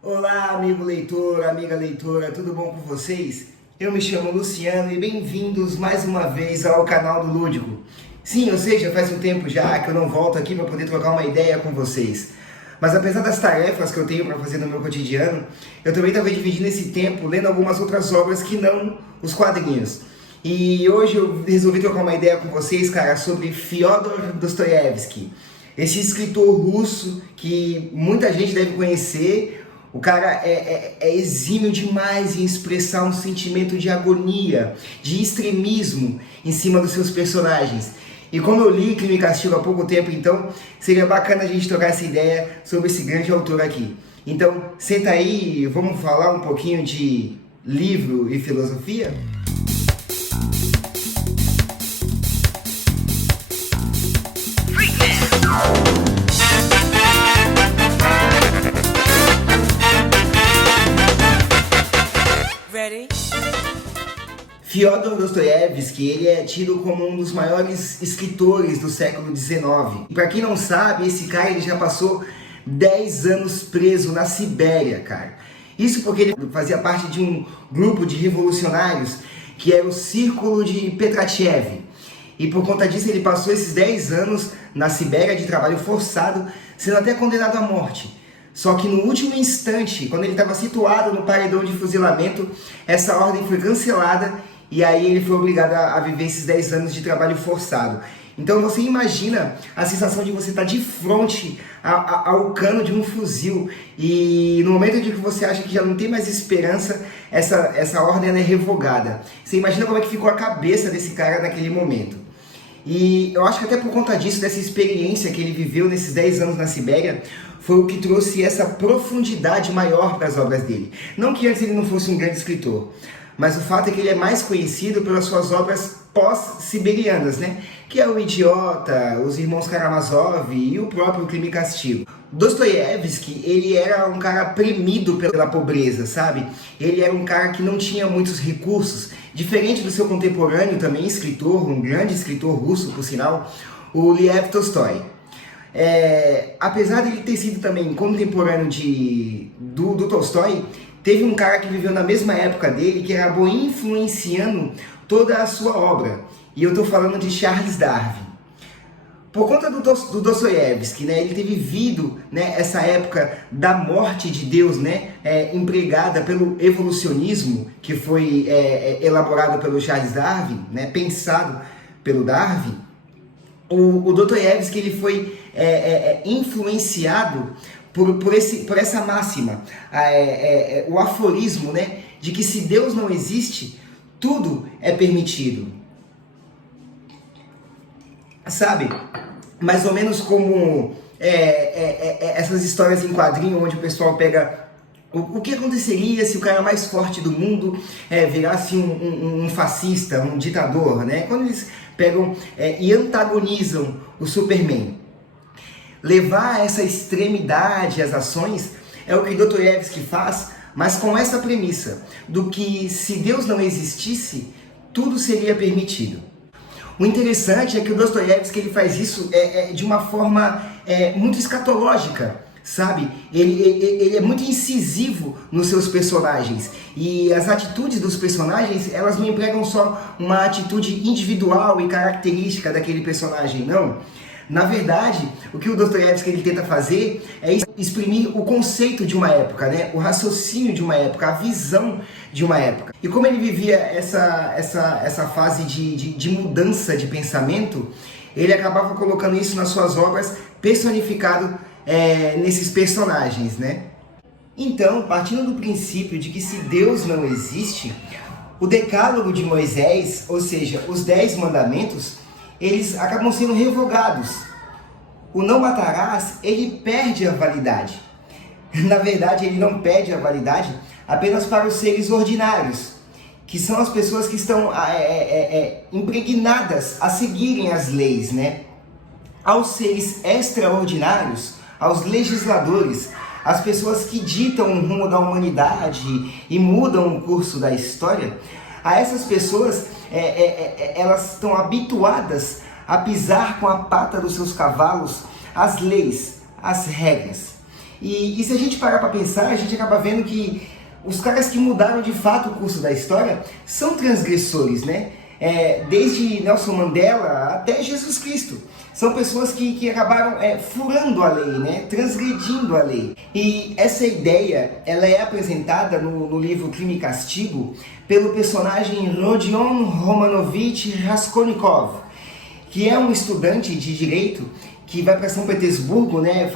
Olá, amigo leitor, amiga leitora, tudo bom com vocês? Eu me chamo Luciano e bem-vindos mais uma vez ao canal do Lúdico. Sim, ou seja, faz um tempo já que eu não volto aqui para poder trocar uma ideia com vocês. Mas apesar das tarefas que eu tenho para fazer no meu cotidiano, eu também estava dividindo esse tempo lendo algumas outras obras que não os quadrinhos. E hoje eu resolvi trocar uma ideia com vocês, cara, sobre Fyodor Dostoiévski. Esse escritor russo que muita gente deve conhecer. O cara é exímio demais em expressar um sentimento de agonia, de extremismo em cima dos seus personagens. E como eu li Crime e Castigo há pouco tempo, então seria bacana a gente trocar essa ideia sobre esse grande autor aqui. Então, senta aí e vamos falar um pouquinho de livro e filosofia? Fyodor Dostoiévski, ele é tido como um dos maiores escritores do século XIX. E para quem não sabe, esse cara ele já passou 10 anos preso na Sibéria, cara. Isso porque ele fazia parte de um grupo de revolucionários que era o Círculo de Petrachev. E por conta disso ele passou esses 10 anos na Sibéria de trabalho forçado, sendo até condenado à morte. Só que no último instante, quando ele estava situado no paredão de fuzilamento, essa ordem foi cancelada e aí ele foi obrigado a viver esses 10 anos de trabalho forçado. Então você imagina a sensação de você estar de frente ao cano de um fuzil e no momento de que você acha que já não tem mais esperança, essa ordem é revogada. Você imagina como é que ficou a cabeça desse cara naquele momento. E eu acho que até por conta disso, dessa experiência que ele viveu nesses 10 anos na Sibéria, foi o que trouxe essa profundidade maior para as obras dele. Não que antes ele não fosse um grande escritor, mas o fato é que ele é mais conhecido pelas suas obras pós-siberianas, né? Que é O Idiota, Os Irmãos Karamazov e o próprio Crime e Castigo. Dostoiévski, ele era um cara premido pela pobreza, sabe? Ele era um cara que não tinha muitos recursos, diferente do seu contemporâneo também, escritor, um grande escritor russo, por sinal, o Lev Tolstói. Apesar de ele ter sido também contemporâneo do Tolstói, teve um cara que viveu na mesma época dele que acabou influenciando toda a sua obra. E eu estou falando de Charles Darwin. Por conta do Dostoiévski, né, ele ter vivido, né, essa época da morte de Deus, né, empregada pelo evolucionismo, que foi elaborado pelo Charles Darwin, né, pensado pelo Darwin, o Dostoiévski ele foi influenciado por essa máxima, o aforismo, né, de que se Deus não existe, tudo é permitido. Sabe? Mais ou menos como essas histórias em quadrinho onde o pessoal pega o que aconteceria se o cara mais forte do mundo virasse um fascista, um ditador, né? Quando eles pegam e antagonizam o Superman. Levar essa extremidade às ações é o que Dostoiévski faz, mas com essa premissa, do que se Deus não existisse, tudo seria permitido. O interessante é que o Dostoiévski ele faz isso de uma forma muito escatológica, sabe? Ele é muito incisivo nos seus personagens e as atitudes dos personagens elas não empregam só uma atitude individual e característica daquele personagem, não. Na verdade, o que o Dostoiévski ele tenta fazer é exprimir o conceito de uma época, né? O raciocínio de uma época, a visão de uma época. E como ele vivia essa fase de mudança de pensamento, ele acabava colocando isso nas suas obras, personificado nesses personagens, né? Então, partindo do princípio de que se Deus não existe, o Decálogo de Moisés, ou seja, os 10 mandamentos, eles acabam sendo revogados. O não matarás, ele perde a validade. Na verdade, ele não perde a validade apenas para os seres ordinários, que são as pessoas que estão impregnadas a seguirem as leis, né? Aos seres extraordinários, aos legisladores, as pessoas que ditam o rumo da humanidade e mudam o curso da história, a essas pessoas elas estão habituadas a pisar com a pata dos seus cavalos as leis, as regras. E se a gente parar para pensar, a gente acaba vendo que os caras que mudaram de fato o curso da história são transgressores, né? Desde Nelson Mandela até Jesus Cristo. São pessoas que acabaram furando a lei, né? Transgredindo a lei. E essa ideia ela é apresentada no livro Crime e Castigo pelo personagem Rodion Romanovich Raskolnikov, que é um estudante de direito que vai para São Petersburgo, né,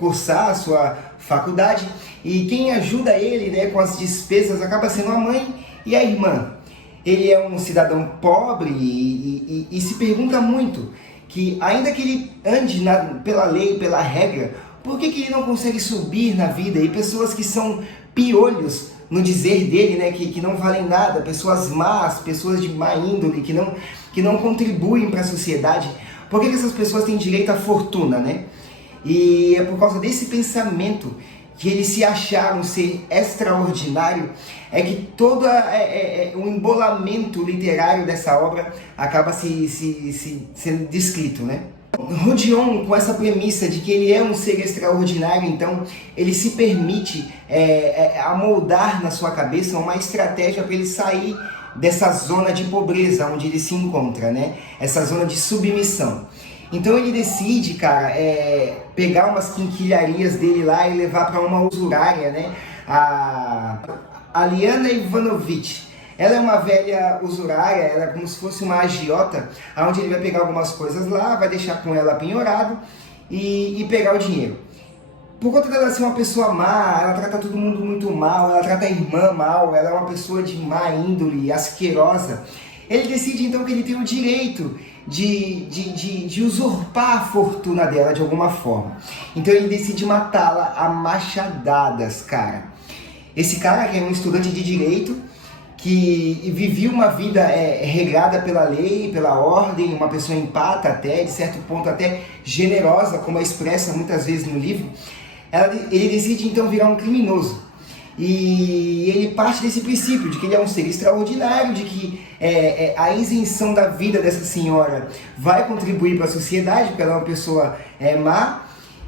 cursar a sua faculdade, e quem ajuda ele, né, com as despesas acaba sendo a mãe e a irmã. Ele é um cidadão pobre e se pergunta muito que, ainda que ele ande pela lei, pela regra, por que ele não consegue subir na vida? E pessoas que são piolhos, no dizer dele, né, que não valem nada, pessoas más, pessoas de má índole, que não contribuem para a sociedade, por que essas pessoas têm direito à fortuna, né? E é por causa desse pensamento que eles se acharam ser extraordinário, é que todo o embolamento literário dessa obra acaba sendo descrito, né? Rodion, com essa premissa de que ele é um ser extraordinário, então ele se permite amoldar na sua cabeça uma estratégia para ele sair dessa zona de pobreza onde ele se encontra, né? Essa zona de submissão. Então ele decide, cara, pegar umas quinquilharias dele lá e levar para uma usurária, né? A Liana Ivanovich. Ela é uma velha usurária, ela é como se fosse uma agiota, onde ele vai pegar algumas coisas lá, vai deixar com ela penhorado e pegar o dinheiro. Por conta dela ser uma pessoa má, ela trata todo mundo muito mal, ela trata a irmã mal, ela é uma pessoa de má índole, asquerosa. Ele decide então que ele tem o direito de usurpar a fortuna dela de alguma forma. Então ele decide matá-la a machadadas, cara. Esse cara, que é um estudante de direito, que vivia uma vida regrada pela lei, pela ordem, uma pessoa empata até, de certo ponto até generosa, como é expressa muitas vezes no livro, ele decide então virar um criminoso. E ele parte desse princípio, de que ele é um ser extraordinário, de que a isenção da vida dessa senhora vai contribuir para a sociedade, porque ela é uma pessoa má,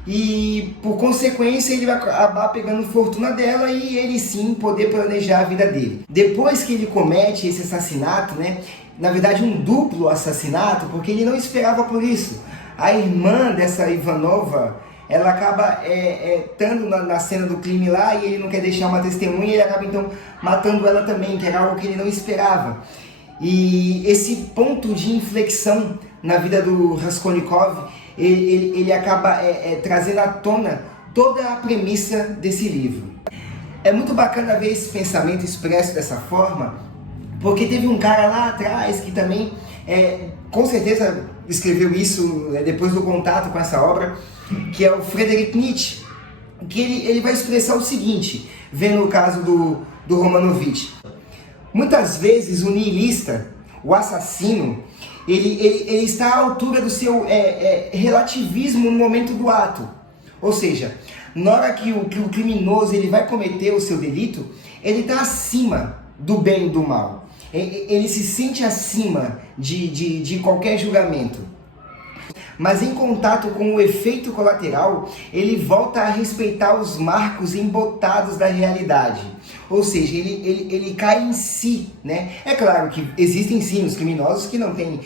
e por consequência ele vai acabar pegando fortuna dela e ele sim poder planejar a vida dele. Depois que ele comete esse assassinato, né, na verdade um duplo assassinato, porque ele não esperava por isso. A irmã dessa Ivanova, ela acaba estando na cena do crime lá e ele não quer deixar uma testemunha e ele acaba então matando ela também, que era algo que ele não esperava. E esse ponto de inflexão na vida do Raskolnikov, ele acaba trazendo à tona toda a premissa desse livro. É muito bacana ver esse pensamento expresso dessa forma, porque teve um cara lá atrás que também, com certeza, escreveu isso depois do contato com essa obra, que é o Friedrich Nietzsche, que ele vai expressar o seguinte, vendo o caso do Romanovich. Muitas vezes o nihilista, o assassino, ele está à altura do seu relativismo no momento do ato. Ou seja, na hora que o criminoso ele vai cometer o seu delito, ele está acima do bem e do mal. Ele se sente acima de qualquer julgamento. Mas em contato com o efeito colateral, ele volta a respeitar os marcos embotados da realidade. Ou seja, ele cai em si, né? É claro que existem sim os criminosos que não têm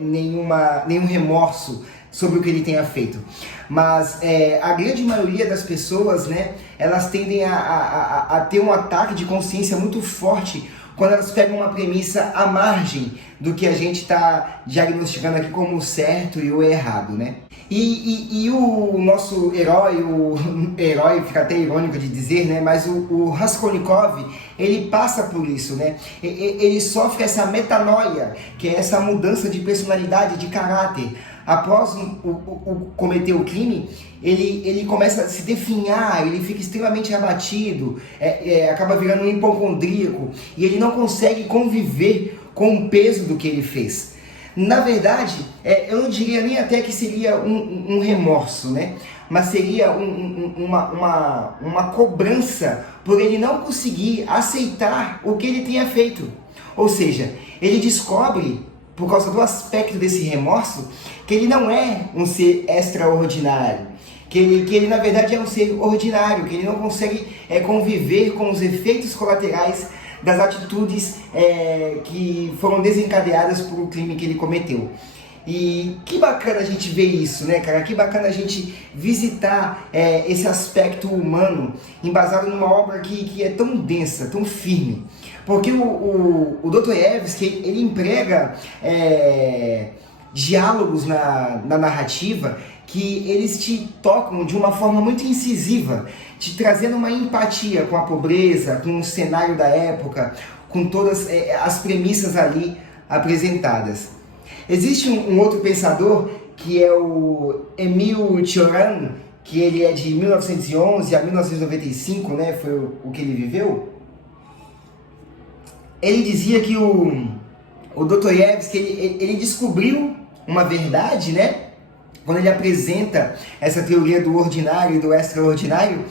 nenhum remorso sobre o que ele tenha feito. Mas a grande maioria das pessoas, né, elas tendem a ter um ataque de consciência muito forte quando elas pegam uma premissa à margem do que a gente está diagnosticando aqui como o certo e o errado, né? E o nosso herói, fica até irônico de dizer, né? Mas o Raskolnikov, ele passa por isso, né? Ele sofre essa metanoia, que é essa mudança de personalidade, de caráter. Após cometer o crime, ele começa a se definhar, ele fica extremamente abatido, acaba virando um hipocondríaco e ele não consegue conviver com o peso do que ele fez. Na verdade, eu não diria nem até que seria um remorso, né? Mas seria uma cobrança por ele não conseguir aceitar o que ele tinha feito. Ou seja, ele descobre, por causa do aspecto desse remorso, que ele não é um ser extraordinário, que ele na verdade é um ser ordinário, que ele não consegue conviver com os efeitos colaterais das atitudes que foram desencadeadas por o crime que ele cometeu. E que bacana a gente ver isso, né, cara? Que bacana a gente visitar esse aspecto humano embasado numa obra que é tão densa, tão firme. Porque o Dostoiévski, ele emprega diálogos na narrativa que eles te tocam de uma forma muito incisiva, te trazendo uma empatia com a pobreza, com o cenário da época, com todas as premissas ali apresentadas. Existe um outro pensador que é o Émile Cioran, que ele é de 1911 a 1995, né, foi o que ele viveu. Ele dizia que o Dostoiévski, ele descobriu uma verdade, né, quando ele apresenta essa teoria do ordinário e do extraordinário,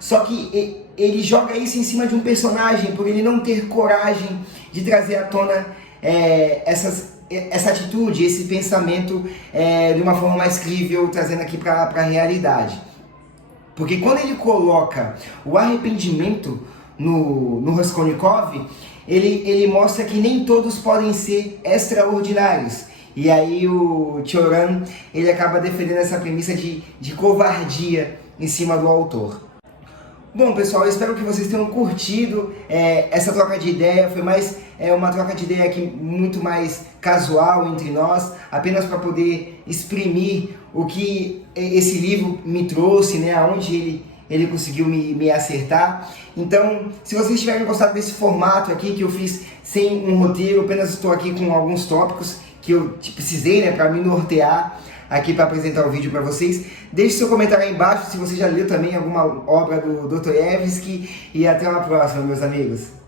só que ele joga isso em cima de um personagem por ele não ter coragem de trazer à tona essa atitude, esse pensamento de uma forma mais crível, trazendo aqui para a realidade. Porque quando ele coloca o arrependimento no Raskolnikov, ele mostra que nem todos podem ser extraordinários. E aí o Cioran, ele acaba defendendo essa premissa de covardia em cima do autor. Bom, pessoal, eu espero que vocês tenham curtido essa troca de ideia. Foi mais uma troca de ideia aqui muito mais casual entre nós, apenas para poder exprimir o que esse livro me trouxe, né, aonde ele conseguiu me acertar. Então, se vocês tiverem gostado desse formato aqui, que eu fiz sem um roteiro, apenas estou aqui com alguns tópicos que eu precisei, né, para me nortear aqui para apresentar o vídeo para vocês. Deixe seu comentário aí embaixo se você já leu também alguma obra do Dostoiévski, e até uma próxima, meus amigos.